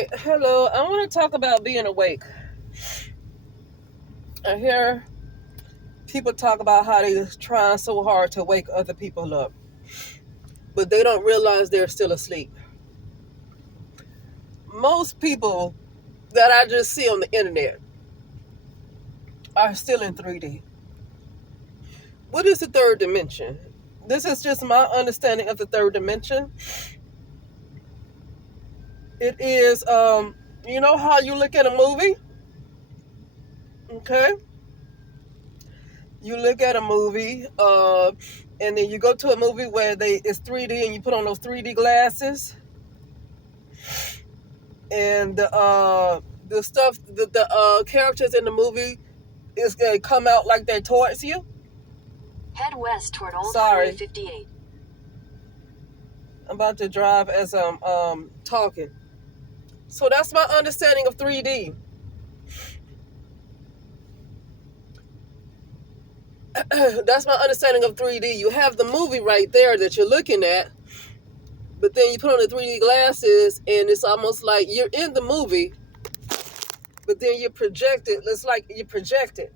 right, hello. I want to talk about being awake. I hear people talk about how they're trying so hard to wake other people up, but they don't realize they're still asleep. Most people that I just see on the internet are still in 3D. What is the third dimension? This is just my understanding of the third dimension. It is, you know how you look at a movie? Okay? You look at a movie, and then you go to a movie where it's 3D and you put on those 3D glasses, and the stuff the characters in the movie is gonna come out like they're towards you. Head west toward Old Sorry. Highway 58. I'm about to drive as I'm talking. So that's my understanding of 3D. That's my understanding of 3D. You have the movie right there that you're looking at, but then you put on the 3D glasses and it's almost like you're in the movie, but then you're projected. It's like you're projected.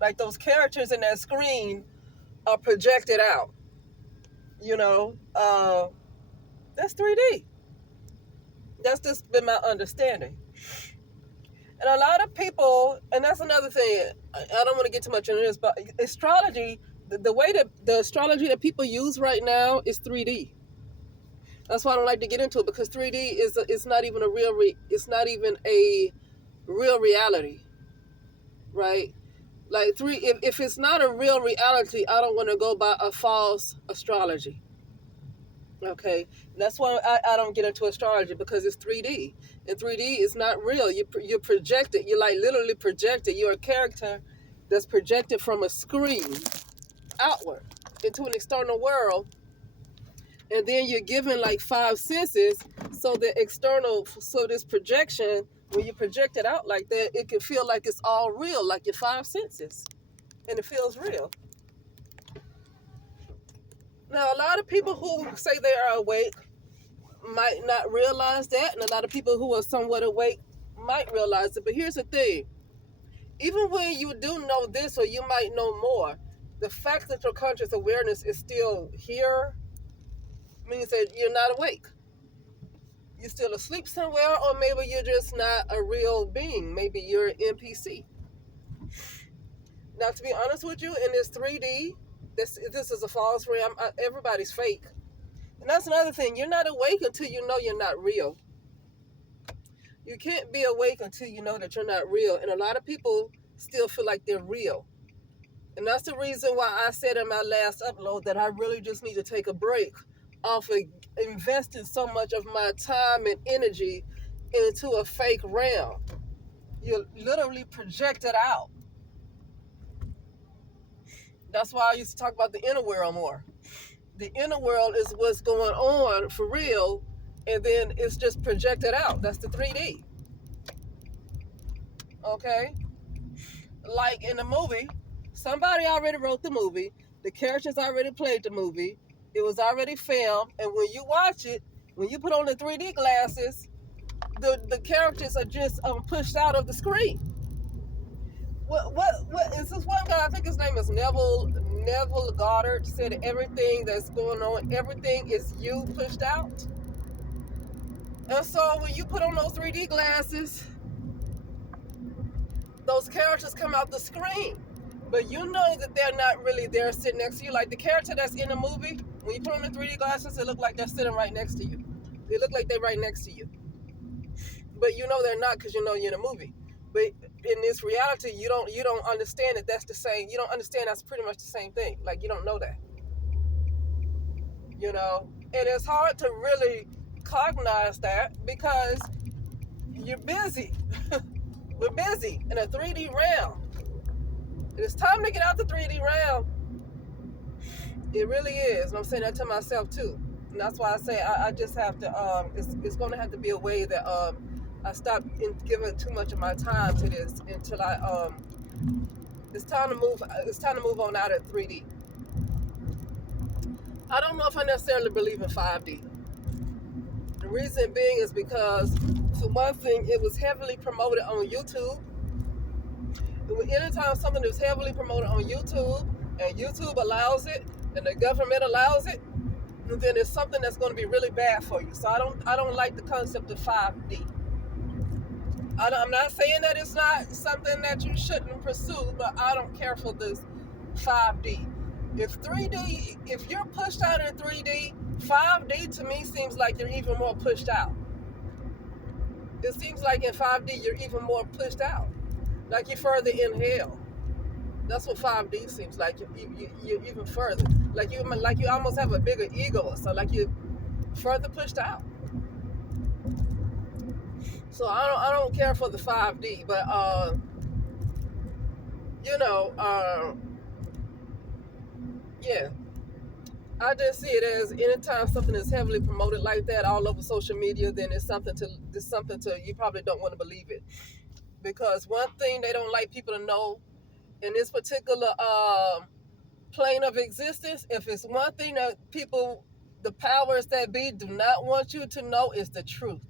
Like those characters in that screen are projected out. You know, that's 3D. That's just been my understanding. And a lot of people, and that's another thing, I don't want to get too much into this, but astrology, the way that the astrology that people use right now is 3D. That's why I don't like to get into it, because 3D it's not even it's not even a real reality, right? Like if it's not a real reality, I don't want to go by a false astrology. Okay, that's why I don't get into astrology, because it's 3D, and 3D is not real. You're projected. You're like literally projected. You're a character that's projected from a screen outward into an external world, and then you're given like five senses. So this projection, when you project it out like that, it can feel like it's all real, like your five senses, and it feels real. Now, a lot of people who say they are awake might not realize that, and a lot of people who are somewhat awake might realize it. But here's the thing: even when you do know this, or you might know more, the fact that your conscious awareness is still here means that you're not awake. You're still asleep somewhere, or maybe you're just not a real being. Maybe you're an NPC. Now, to be honest with you, in this 3D, this is a false realm. Everybody's fake. And that's another thing. You're not awake until you know you're not real. You can't be awake until you know that you're not real. And a lot of people still feel like they're real. And that's the reason why I said in my last upload that I really just need to take a break off of investing so much of my time and energy into a fake realm. You're literally projected out. That's why I used to talk about the inner world more. The inner world is what's going on for real, and then it's just projected out. That's the 3D. Okay? Like in the movie, somebody already wrote the movie, the characters already played the movie, it was already filmed, and when you watch it, when you put on the 3D glasses, the characters are just pushed out of the screen. What is this one guy, I think his name is Neville Goddard, said everything that's going on, everything is you pushed out. And so when you put on those 3D glasses, those characters come out the screen. But you know that they're not really there sitting next to you. Like the character that's in the movie, when you put on the 3D glasses, it look like they're sitting right next to you. They look like they're right next to you. But you know they're not, because you know you're in a movie. But in this reality, you don't understand that that's the same. You don't understand that's pretty much the same thing. Like, you don't know that. You know? And it's hard to really cognize that because you're busy. We're busy in a 3D realm. It's time to get out the 3D realm. It really is. And I'm saying that to myself too. And that's why I say I just have to, it's going to have to be a way that I stop giving too much of my time to this until it's time to move on out of 3D. I don't know if I necessarily believe in 5D. The Reason being is because, for one thing, it was heavily promoted on YouTube. Anytime something is heavily promoted on YouTube and YouTube allows it and the government allows it, then it's something that's going to be really bad for you. So I don't like the concept of 5D. I'm not saying that it's not something that you shouldn't pursue, but I don't care for this 5D. If you're pushed out in 3D, 5D to me seems like you're even more pushed out. It seems like in 5D you're even more pushed out, like you're further in hell. That's what 5D seems like. You're even further, like you almost have a bigger ego, so like you're further pushed out. So I don't care for the 5D, but yeah. I just see it as anytime something is heavily promoted like that all over social media, then it's something to you probably don't want to believe it. Because one thing they don't like people to know in this particular plane of existence, if it's one thing that the powers that be do not want you to know, is the truth.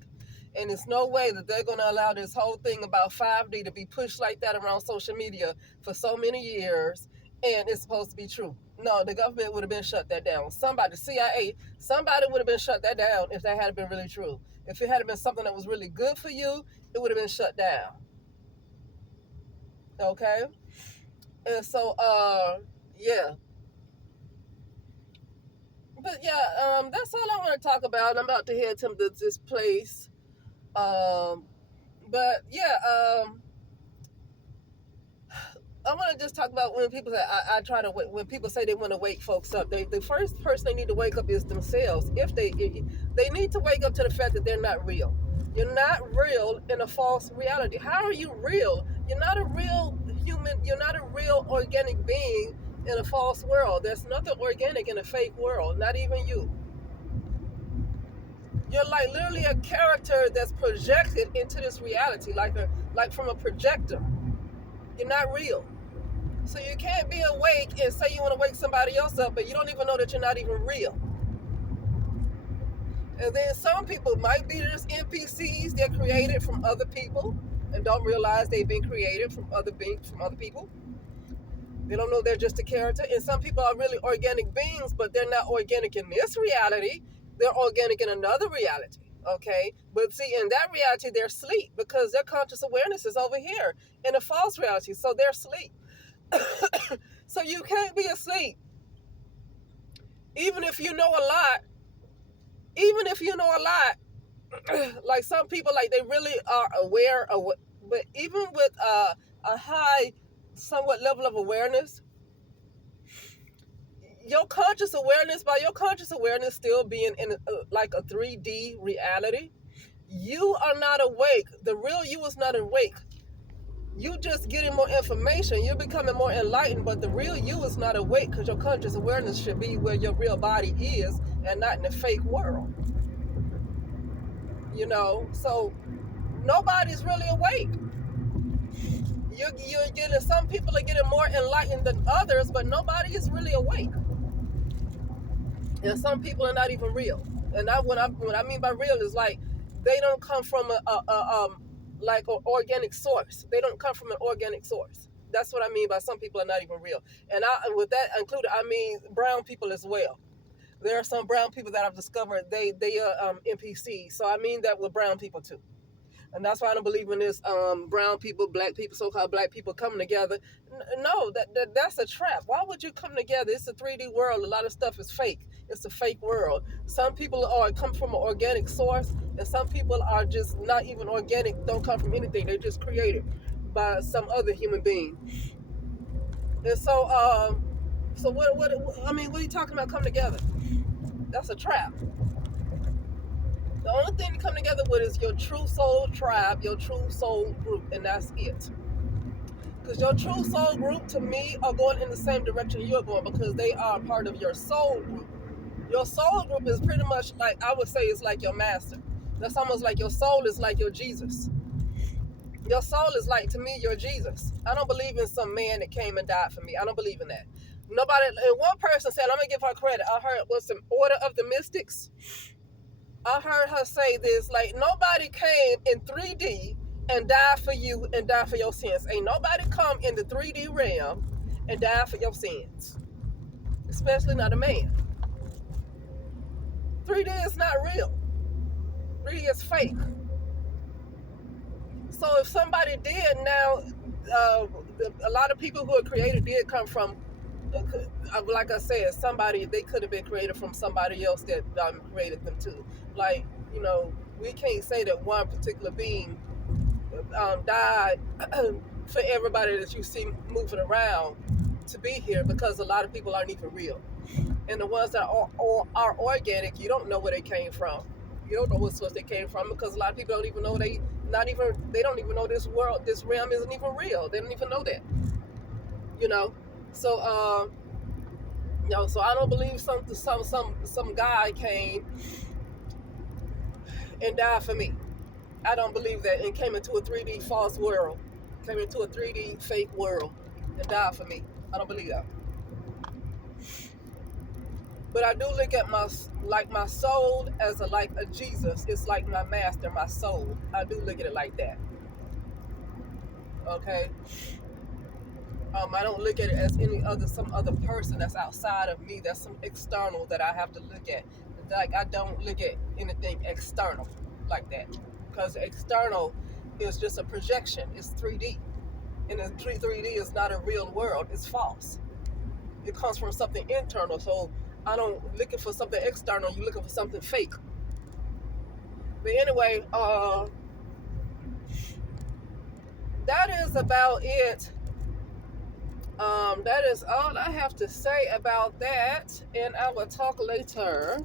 And there's no way that they're going to allow this whole thing about 5D to be pushed like that around social media for so many years, and it's supposed to be true. No, the government would have been shut that down. Somebody, CIA, somebody would have been shut that down if that had been really true. If it had been something that was really good for you, it would have been shut down. Okay? And so, yeah. But yeah, that's all I want to talk about. I'm about to head to this place. But yeah, I want to just talk about when people say when people say they want to wake folks up. The first person they need to wake up is themselves. If they need to wake up to the fact that they're not real. You're not real in a false reality. How are you real? You're not a real human. You're not a real organic being in a false world. There's nothing organic in a fake world. Not even you. You're like literally a character that's projected into this reality, like from a projector. You're not real. So you can't be awake and say you want to wake somebody else up, but you don't even know that you're not even real. And then some people might be just NPCs. They're created from other people and don't realize they've been created from other people. They don't know they're just a character. And some people are really organic beings, but they're not organic in this reality. They're organic in another reality, okay? But see, in that reality, they're asleep because their conscious awareness is over here in a false reality, so they're asleep. So you can't be asleep. Even if you know a lot, like some people, like they really are aware of what, but even with a high, somewhat level of awareness, by your conscious awareness still being in like a 3D reality, you are not awake. The real you is not awake. You just getting more information. You're becoming more enlightened, but the real you is not awake because your conscious awareness should be where your real body is and not in the fake world. So nobody's really awake. You're getting, some people are getting more enlightened than others, but nobody is really awake. And some people are not even real. And what I mean by real is like they don't come from like an organic source. They don't come from an organic source. That's what I mean by some people are not even real. And with that included, I mean brown people as well. There are some brown people that I've discovered they are NPCs. So I mean that with brown people too. And that's why I don't believe in this brown people, black people, so-called black people coming together. No, that's a trap. Why would you come together? It's a 3D world. A lot of stuff is fake. It's a fake world. Some people come from an organic source, and some people are just not even organic, don't come from anything. They're just created by some other human being. And so, what are you talking about coming together? That's a trap. The only thing to come together with is your true soul tribe, your true soul group, and that's it. Because your true soul group, to me, are going in the same direction you're going because they are part of your soul group. Your soul group is pretty much like, I would say, it's like your master. That's almost like your soul is like your Jesus. Your soul is like, to me, your Jesus. I don't believe in some man that came and died for me. I don't believe in that. Nobody, and one person said, I'm going to give her credit. I heard it was some Order of the Mystics. I heard her say this, like, nobody came in 3D and died for you and died for your sins. Ain't nobody come in the 3D realm and died for your sins. Especially not a man. 3D is not real. 3D is fake. So if somebody did now, a lot of people who are created did come from, like I said, somebody, they could have been created from somebody else that created them too. Like, we can't say that one particular being died for everybody that you see moving around to be here, because a lot of people aren't even real. And the ones that are organic, you don't know where they came from. You don't know what source they came from, because a lot of people don't even know they don't even know this realm isn't even real. They don't even know that. So so I don't believe some guy came and died for me. I don't believe that, and came into a 3D false world, came into a 3D fake world and died for me. I don't believe that. But I do look at my soul as a Jesus. It's like my master, my soul. I do look at it like that. Okay. I don't look at it as some other person that's outside of me. That's some external that I have to look at. Like, I don't look at anything external like that, because external is just a projection. It's 3D, and the 3D is not a real world. It's false. It comes from something internal. So I don't looking for something external. You're looking for something fake. But anyway, that is about it. That is all I have to say about that, and I will talk later.